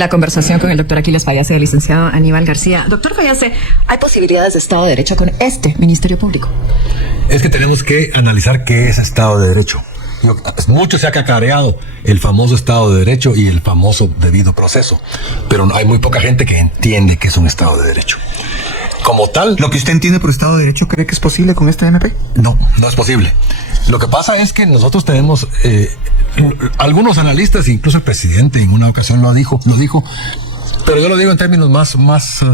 la conversación con el doctor Aquiles Fallase y el licenciado Aníbal García. Doctor Fallase, ¿hay posibilidades de Estado de Derecho con este Ministerio Público? Es que tenemos que analizar qué es Estado de Derecho. Mucho se ha cacareado el famoso Estado de Derecho y el famoso debido proceso, pero hay muy poca gente que entiende qué es un Estado de Derecho. Como tal... ¿Lo que usted entiende por Estado de Derecho cree que es posible con este MP? No, no es posible. Lo que pasa es que nosotros tenemos... algunos analistas, incluso el presidente en una ocasión lo dijo, pero yo lo digo en términos más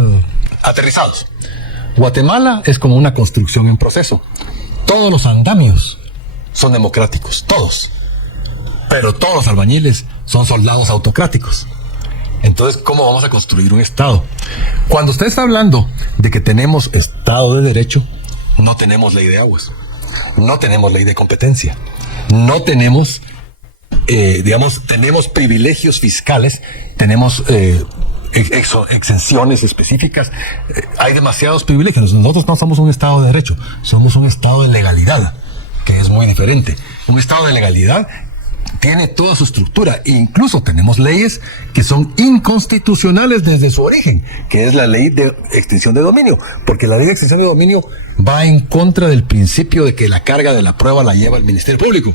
aterrizados. Guatemala es como una construcción en proceso. Todos los andamios son democráticos, todos. Pero todos los albañiles son soldados autocráticos. Entonces, ¿cómo vamos a construir un Estado? Cuando usted está hablando de que tenemos Estado de Derecho, no tenemos ley de aguas, no tenemos ley de competencia, no tenemos, tenemos privilegios fiscales, tenemos exenciones específicas, hay demasiados privilegios. Nosotros no somos un Estado de Derecho, somos un Estado de legalidad, que es muy diferente. Un Estado de legalidad tiene toda su estructura, e incluso tenemos leyes que son inconstitucionales desde su origen, que es la ley de extinción de dominio, porque la ley de extinción de dominio va en contra del principio de que la carga de la prueba la lleva el Ministerio Público.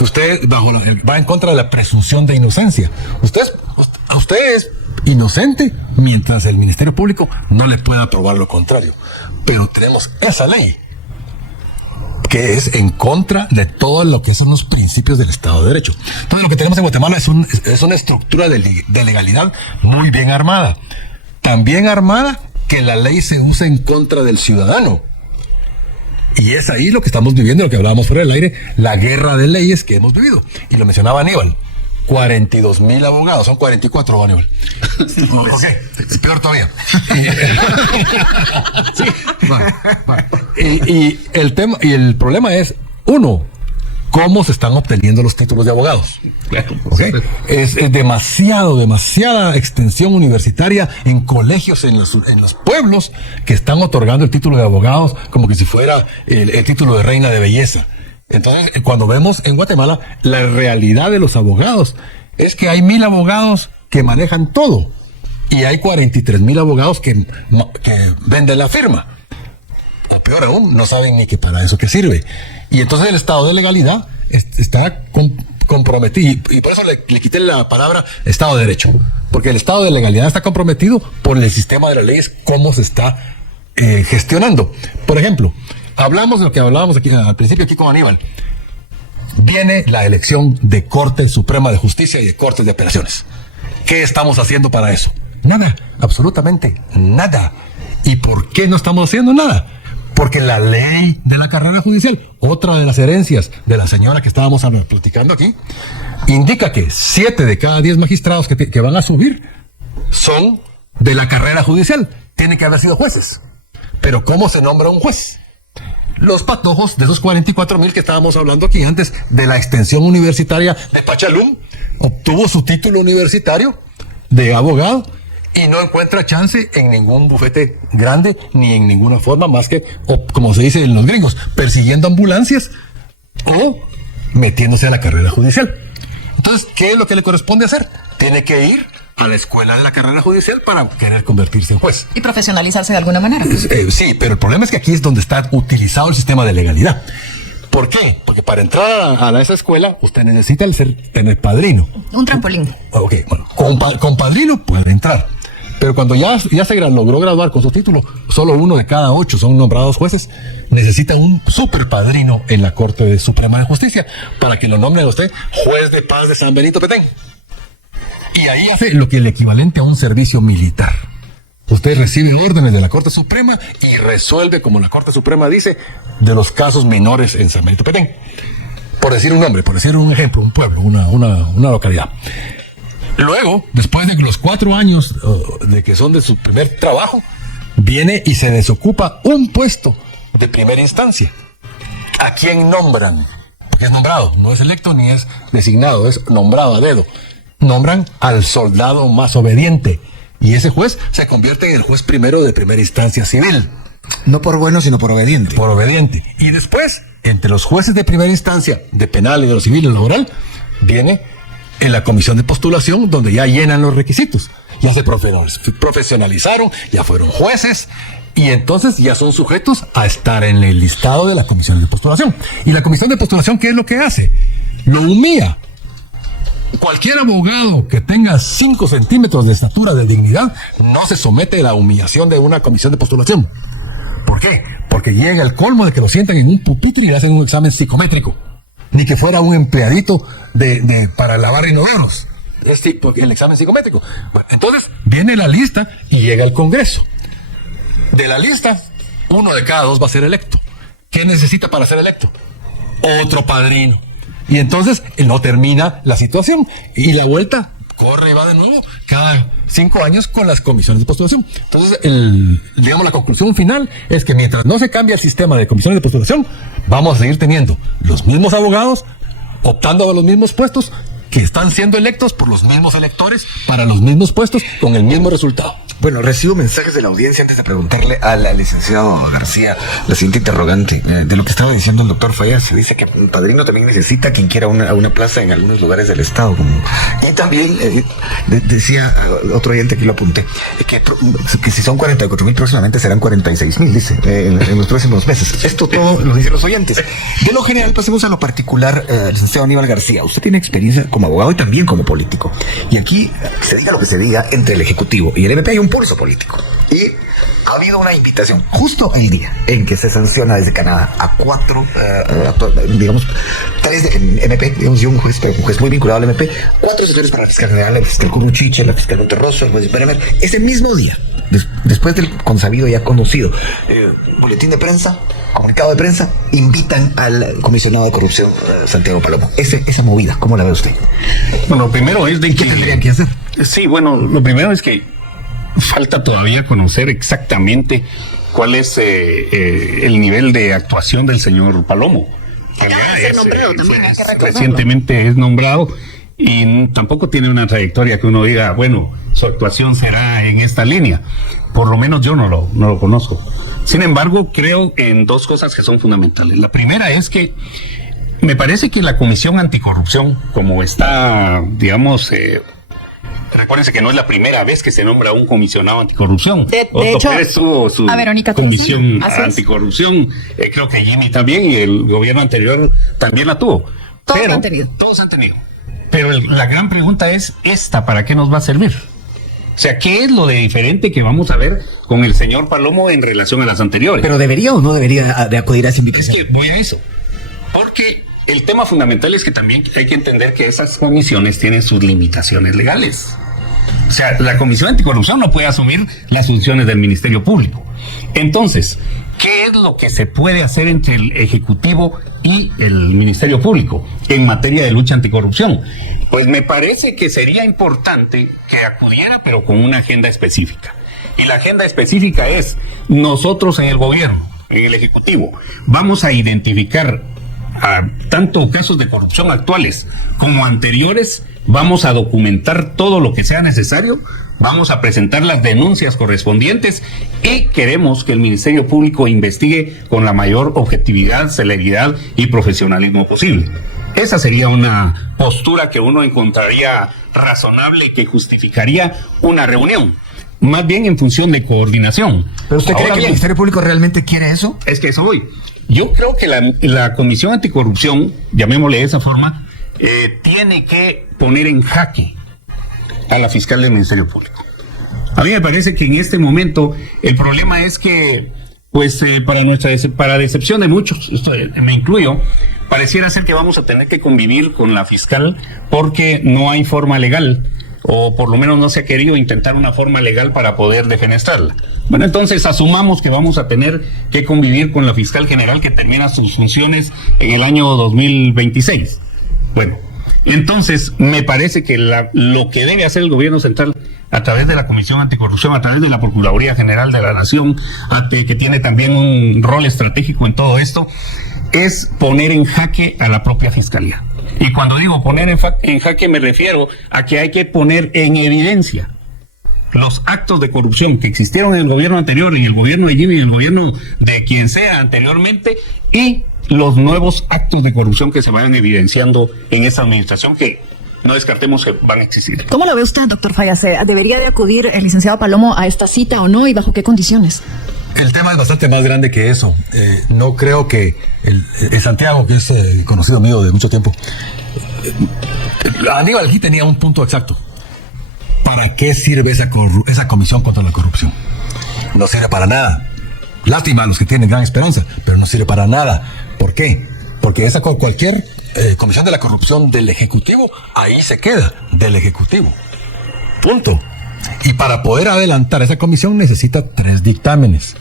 Usted va en contra de la presunción de inocencia. Usted es inocente mientras el Ministerio Público no le pueda probar lo contrario. Pero tenemos esa ley que es en contra de todo lo que son los principios del Estado de Derecho. Entonces lo que tenemos en Guatemala es una estructura de legalidad muy bien armada. Tan bien armada que la ley se usa en contra del ciudadano. Y es ahí lo que estamos viviendo, lo que hablábamos fuera del aire, la guerra de leyes que hemos vivido. Y lo mencionaba Aníbal. 42,000 abogados, son 44, Aníbal. Ok, es peor todavía. Sí. Y el problema es, uno, cómo se están obteniendo los títulos de abogados. ¿Okay? Es demasiada extensión universitaria en colegios, en los pueblos, que están otorgando el título de abogados como que si fuera el título de reina de belleza. Entonces, cuando vemos en Guatemala la realidad de los abogados, es que hay 1,000 abogados que manejan todo y hay 43,000 abogados que venden la firma. O peor aún, no saben ni que para eso que sirve. Y entonces el Estado de legalidad está comprometido, y por eso le quité la palabra Estado de Derecho, porque el Estado de legalidad está comprometido por el sistema de las leyes, cómo se está gestionando. Por ejemplo, hablamos de lo que hablábamos aquí al principio aquí con Aníbal. Viene la elección de Corte Suprema de Justicia y de Cortes de Apelaciones. ¿Qué estamos haciendo para eso? Nada, absolutamente nada. ¿Y por qué no estamos haciendo nada? Porque la ley de la carrera judicial, otra de las herencias de la señora que estábamos platicando aquí, indica que 7 de cada 10 magistrados que van a subir son de la carrera judicial. Tienen que haber sido jueces. Pero ¿cómo se nombra un juez? Los patojos de esos 44,000 que estábamos hablando aquí antes, de la extensión universitaria de Pachalum, obtuvo su título universitario de abogado y no encuentra chance en ningún bufete grande ni en ninguna forma más que, o como se dice en los gringos, persiguiendo ambulancias o metiéndose a la carrera judicial. Entonces, ¿qué es lo que le corresponde hacer? Tiene que ir a la escuela de la carrera judicial para querer convertirse en juez. ¿Y profesionalizarse de alguna manera? Sí, pero el problema es que aquí es donde está utilizado el sistema de legalidad. ¿Por qué? Porque para entrar a esa escuela, usted necesita tener padrino. Un trampolín. Ok, bueno, con padrino puede entrar. Pero cuando ya se logró graduar con su título, solo 1 de cada 8 son nombrados jueces, necesita un super padrino en la Corte Suprema de Justicia para que lo nombre a usted juez de paz de San Benito Petén. Y ahí hace lo que es el equivalente a un servicio militar. Usted recibe órdenes de la Corte Suprema y resuelve, como la Corte Suprema dice, de los casos menores en San Benito Petén. Por decir un nombre, por decir un ejemplo, un pueblo, una localidad. Luego, después de los 4 años de que son de su primer trabajo, viene y se desocupa un puesto de primera instancia. ¿A quién nombran? Porque es nombrado, no es electo ni es designado, es nombrado a dedo. Nombran al soldado más obediente y ese juez se convierte en el juez primero de primera instancia civil. No por bueno, sino por obediente. Por obediente. Y después, entre los jueces de primera instancia, de penal y de lo civil y lo laboral, viene en la comisión de postulación, donde ya llenan los requisitos. Ya se profesionalizaron, ya fueron jueces, y entonces ya son sujetos a estar en el listado de la comisión de postulación. Y la comisión de postulación, ¿qué es lo que hace? Lo humilla. Cualquier abogado que tenga 5 centímetros de estatura de dignidad no se somete a la humillación de una comisión de postulación. ¿Por qué? Porque llega el colmo de que lo sientan en un pupitre y le hacen un examen psicométrico. Ni que fuera un empleadito para lavar inodoros. El examen psicométrico. Bueno, entonces viene la lista y llega al Congreso. De la lista, 1 de cada 2 va a ser electo. ¿Qué necesita para ser electo? Otro padrino. Y entonces no termina la situación. Y la vuelta corre y va de nuevo cada 5 años con las comisiones de postulación. Entonces, la conclusión final es que mientras no se cambie el sistema de comisiones de postulación, vamos a seguir teniendo los mismos abogados optando a los mismos puestos, que están siendo electos por los mismos electores para los mismos puestos con el mismo resultado. Bueno, recibo mensajes de la audiencia antes de preguntarle al licenciado García la siguiente interrogante. De lo que estaba diciendo el doctor Fayase, dice que un padrino también necesita quien quiera una plaza en algunos lugares del Estado. Y también decía otro oyente, aquí lo apunté, que si son 44,000 próximamente serán 46,000, dice, en los próximos meses. Esto todo lo dicen los oyentes. De lo general, pasemos a lo particular, licenciado Aníbal García. Usted tiene experiencia como abogado y también como político. Y aquí, se diga lo que se diga, entre el Ejecutivo y el MP hay un pulso político. Y ha habido una invitación justo el día en que se sanciona desde Canadá a 4, 3 MP, digamos, y un juez muy vinculado al MP, 4 asesores para la fiscal general, el fiscal Curuchiche, la fiscal Monterroso, el juez Bremer. Ese mismo día, después del consabido ya conocido boletín de prensa, comunicado de prensa, invitan al comisionado de corrupción Santiago Palomo. Esa movida, ¿cómo la ve usted? Bueno, lo primero es de ¿Qué tendrían que hacer? Sí, bueno, lo primero es que falta todavía conocer exactamente cuál es el nivel de actuación del señor Palomo. Acaba de ser nombrado también, hay que recordarlo. Recientemente es nombrado y tampoco tiene una trayectoria que uno diga, bueno, su actuación será en esta línea. Por lo menos yo no lo conozco. Sin embargo, creo en 2 cosas que son fundamentales. La primera es que me parece que la Comisión Anticorrupción, como está, digamos, recuérdense que no es la primera vez que se nombra un comisionado anticorrupción. De hecho, Pérez tuvo su Verónica comisión Turzón, anticorrupción, creo que Jimmy también, y el gobierno anterior también la tuvo. Todos han tenido. Todos han tenido. Pero la gran pregunta es, ¿esta para qué nos va a servir? O sea, ¿qué es lo de diferente que vamos a ver con el señor Palomo en relación a las anteriores? ¿Pero debería o no debería de acudir a esa Es invitación? que voy a eso. Porque el tema fundamental es que también hay que entender que esas comisiones tienen sus limitaciones legales. O sea, la Comisión Anticorrupción no puede asumir las funciones del Ministerio Público. Entonces, ¿qué es lo que se puede hacer entre el Ejecutivo y el Ministerio Público en materia de lucha anticorrupción? Pues me parece que sería importante que acudiera, pero con una agenda específica. Y la agenda específica es, nosotros en el gobierno, en el Ejecutivo, vamos a identificar tanto casos de corrupción actuales como anteriores, vamos a documentar todo lo que sea necesario, vamos a presentar las denuncias correspondientes y queremos que el Ministerio Público investigue con la mayor objetividad, celeridad y profesionalismo posible. Esa sería una postura que uno encontraría razonable, que justificaría una reunión, más bien en función de coordinación. ¿Pero usted cree que el Ministerio Público realmente quiere eso? Es que eso voy. Yo creo que la Comisión Anticorrupción, llamémosle de esa forma, tiene que poner en jaque a la fiscal del Ministerio Público. A mí me parece que en este momento el problema es que, pues, para decepción de muchos, me incluyo, pareciera ser que vamos a tener que convivir con la fiscal porque no hay forma legal, o por lo menos no se ha querido intentar una forma legal para poder defenestrarla. Bueno, entonces asumamos que vamos a tener que convivir con la fiscal general que termina sus funciones en el año 2026. Bueno, entonces me parece que lo que debe hacer el gobierno central a través de la Comisión Anticorrupción, a través de la Procuraduría General de la Nación, que tiene también un rol estratégico en todo esto, es poner en jaque a la propia fiscalía. Y cuando digo poner en jaque me refiero a que hay que poner en evidencia los actos de corrupción que existieron en el gobierno anterior, en el gobierno de Jimmy, en el gobierno de quien sea anteriormente, y los nuevos actos de corrupción que se vayan evidenciando en esta administración, que no descartemos que van a existir. ¿Cómo lo ve usted, doctor Fayase? ¿Debería de acudir el licenciado Palomo a esta cita o no y bajo qué condiciones? El tema es bastante más grande que eso. No creo que el Santiago, que es conocido mío de mucho tiempo, Aníbal aquí tenía un punto exacto. ¿Para qué sirve esa comisión contra la corrupción? No sirve para nada. Lástima a los que tienen gran esperanza, pero no sirve para nada. ¿Por qué? Porque cualquier comisión de la corrupción del Ejecutivo, ahí se queda, del Ejecutivo. Punto. Y para poder adelantar esa comisión necesita 3 dictámenes.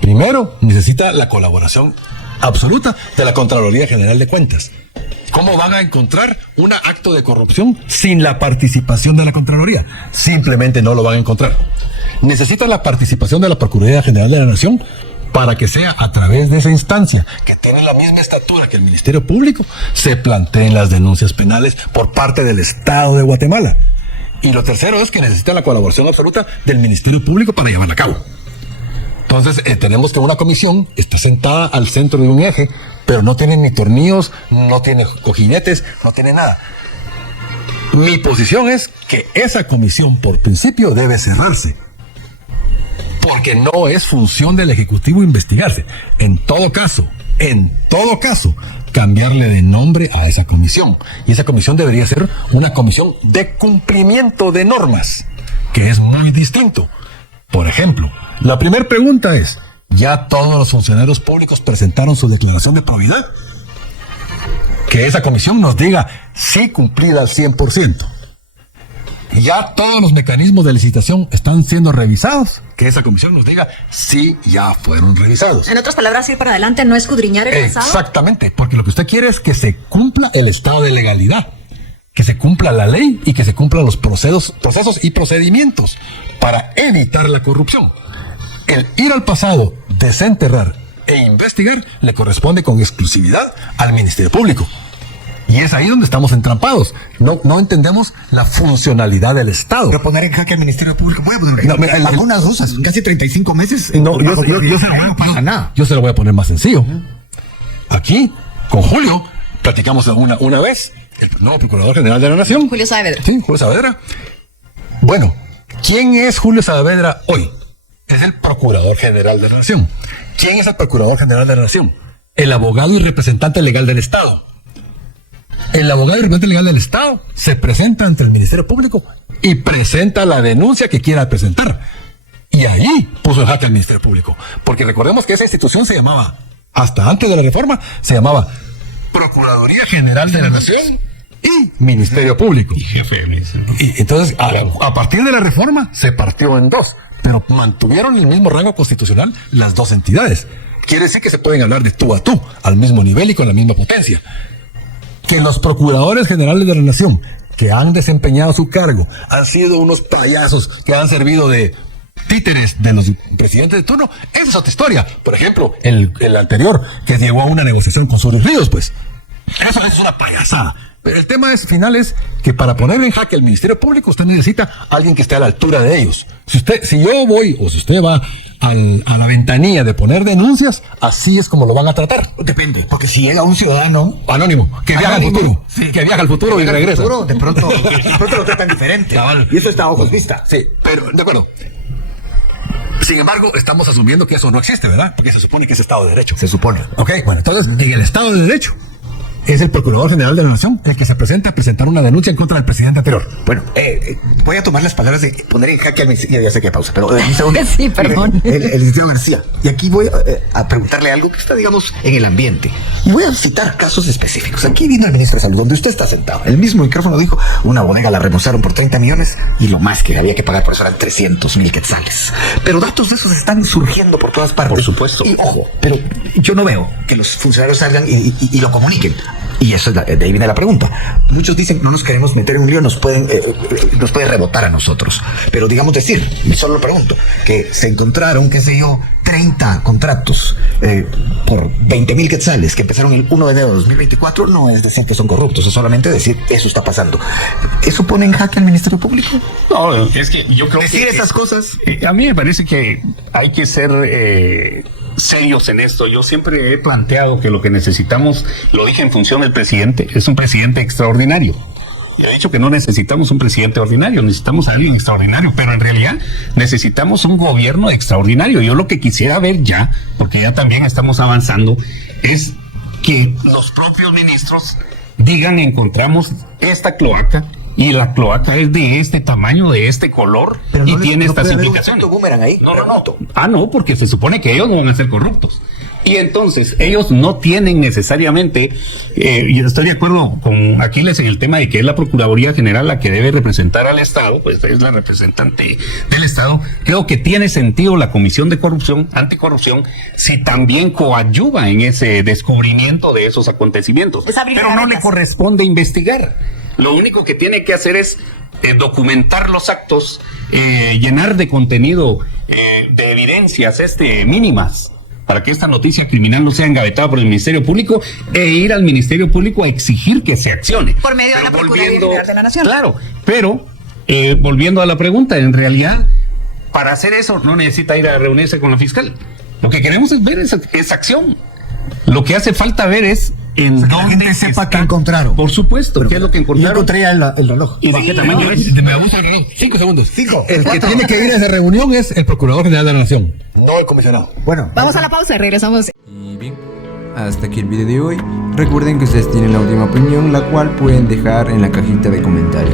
Primero, necesita la colaboración absoluta de la Contraloría General de Cuentas. ¿Cómo van a encontrar un acto de corrupción sin la participación de la Contraloría? Simplemente no lo van a encontrar. Necesitan la participación de la Procuraduría General de la Nación para que sea a través de esa instancia, que tiene la misma estatura que el Ministerio Público, se planteen las denuncias penales por parte del Estado de Guatemala. Y lo tercero es que necesitan la colaboración absoluta del Ministerio Público para llevarla a cabo. Entonces, tenemos que una comisión está sentada al centro de un eje, pero no tiene ni tornillos, no tiene cojinetes, no tiene nada. Mi posición es que esa comisión, por principio, debe cerrarse. Porque no es función del Ejecutivo investigarse. En todo caso, cambiarle de nombre a esa comisión. Y esa comisión debería ser una comisión de cumplimiento de normas, que es muy distinto. Por ejemplo, la primera pregunta es, ¿ya todos los funcionarios públicos presentaron su declaración de probidad? Que esa comisión nos diga sí cumplida al 100%. ¿Ya todos los mecanismos de licitación están siendo revisados? Que esa comisión nos diga sí, ya fueron revisados. En otras palabras, ir para adelante no escudriñar el pasado. Exactamente, porque lo que usted quiere es que se cumpla el estado de legalidad, que se cumpla la ley y que se cumplan los procesos y procedimientos para evitar la corrupción. El ir al pasado, desenterrar e investigar le corresponde con exclusividad al Ministerio Público. Y es ahí donde estamos entrampados. No entendemos la funcionalidad del Estado. Pero poner en jaque al Ministerio Público, voy a poner algunas cosas, casi 35 meses. No, yo se lo voy a poner más sencillo. Aquí, con Julio, platicamos una vez, el nuevo Procurador General de la Nación. Julio Saavedra. Sí, Julio Saavedra. Bueno, ¿quién es Julio Saavedra hoy? Es el Procurador General de la Nación. ¿Quién es el Procurador General de la Nación? El abogado y representante legal del Estado. El abogado y representante legal del Estado se presenta ante el Ministerio Público y presenta la denuncia que quiera presentar. Y ahí puso el jaque al Ministerio Público. Porque recordemos que esa institución se llamaba, hasta antes de la reforma, se llamaba Procuraduría General de la Nación y Ministerio Público. Y jefe del Ministerio. Y entonces, a partir de la reforma, se partió en dos, pero mantuvieron el mismo rango constitucional las dos entidades. Quiere decir que se pueden hablar de tú a tú, al mismo nivel y con la misma potencia. Que los procuradores generales de la Nación que han desempeñado su cargo han sido unos payasos que han servido de títeres de los presidentes de turno, esa es otra historia. Por ejemplo, el anterior, que llegó a una negociación con Suárez Ríos, pues. Eso es una payasada. Pero el tema final es que para poner en jaque el Ministerio Público usted necesita a alguien que esté a la altura de ellos. Si yo voy o si usted va a la ventanilla de poner denuncias, así es como lo van a tratar. Depende, porque si llega un ciudadano anónimo que viaja al futuro, sí, que viaja al futuro y regresa. De pronto lo tratan diferente. Cabal. Y eso está a ojos vista. Sí, pero de acuerdo. Sin embargo, estamos asumiendo que eso no existe, ¿verdad? Porque se supone que es Estado de Derecho. Se supone. Ok, bueno, entonces, en el Estado de Derecho, es el Procurador General de la Nación el que se presenta a presentar una denuncia en contra del presidente anterior. Bueno, voy a tomar las palabras de poner en jaque al Ministerio. Ya sé que pausa, pero un segundo. Sí, perdón. El licenciado García. Y aquí voy a preguntarle algo que está, digamos, en el ambiente. Y voy a citar casos específicos. Aquí vino el ministro de Salud, donde usted está sentado. El mismo micrófono dijo, una bodega la remozaron por 30 millones y lo más que había que pagar por eso eran 300,000 quetzales. Pero datos de esos están surgiendo por todas partes. Por supuesto. Y ojo, pero yo no veo que los funcionarios salgan y lo comuniquen. Y eso de ahí viene la pregunta. Muchos dicen, no nos queremos meter en un lío, nos puede rebotar a nosotros. Pero digamos decir, y solo lo pregunto, que se encontraron, qué sé yo, 30 contratos por 20,000 quetzales que empezaron el 1 de enero de 2024, no es decir que son corruptos, es solamente decir, eso está pasando. ¿Eso pone en jaque al Ministerio Público? No, es que yo creo decir que esas cosas. A mí me parece que hay que ser serios en esto. Yo siempre he planteado que lo que necesitamos, lo dije en función del presidente, es un presidente extraordinario. Yo he dicho que no necesitamos un presidente ordinario, necesitamos a alguien extraordinario, pero en realidad necesitamos un gobierno extraordinario. Yo lo que quisiera ver ya, porque ya también estamos avanzando, es que los propios ministros digan: encontramos esta cloaca y la cloaca es de este tamaño, de este color, Pero y no tiene no estas puede haber un implicaciones. efecto boomerang ahí. No. Ah, no, porque se supone que ellos no van a ser corruptos. Y entonces ellos no tienen necesariamente, yo estoy de acuerdo con Aquiles en el tema de que es la Procuraduría General la que debe representar al Estado, pues es la representante del Estado. Creo que tiene sentido la Comisión de Corrupción, Anticorrupción, si también coadyuva en ese descubrimiento de esos acontecimientos. Pero no le corresponde investigar. Lo único que tiene que hacer es documentar los actos, llenar de contenido, de evidencias mínimas, para que esta noticia criminal no sea engavetada por el Ministerio Público, e ir al Ministerio Público a exigir que se accione. Por medio de la Procuraduría General de la Nación. Claro, pero volviendo a la pregunta, en realidad, para hacer eso no necesita ir a reunirse con la fiscal. Lo que queremos es ver esa acción. Lo que hace falta ver es en que la dónde gente sepa está. qué encontraron. Por supuesto, ¿qué es lo que Yo encontraron? encontré el reloj. ¿Y de qué tamaño es? Me abusa el reloj. 5 segundos. 5. El que tiene que ir a esa reunión es el Procurador General de la Nación. No el comisionado. Bueno. Vamos a la pausa, regresamos. Y bien, hasta aquí el video de hoy. Recuerden que ustedes tienen la última opinión, la cual pueden dejar en la cajita de comentarios.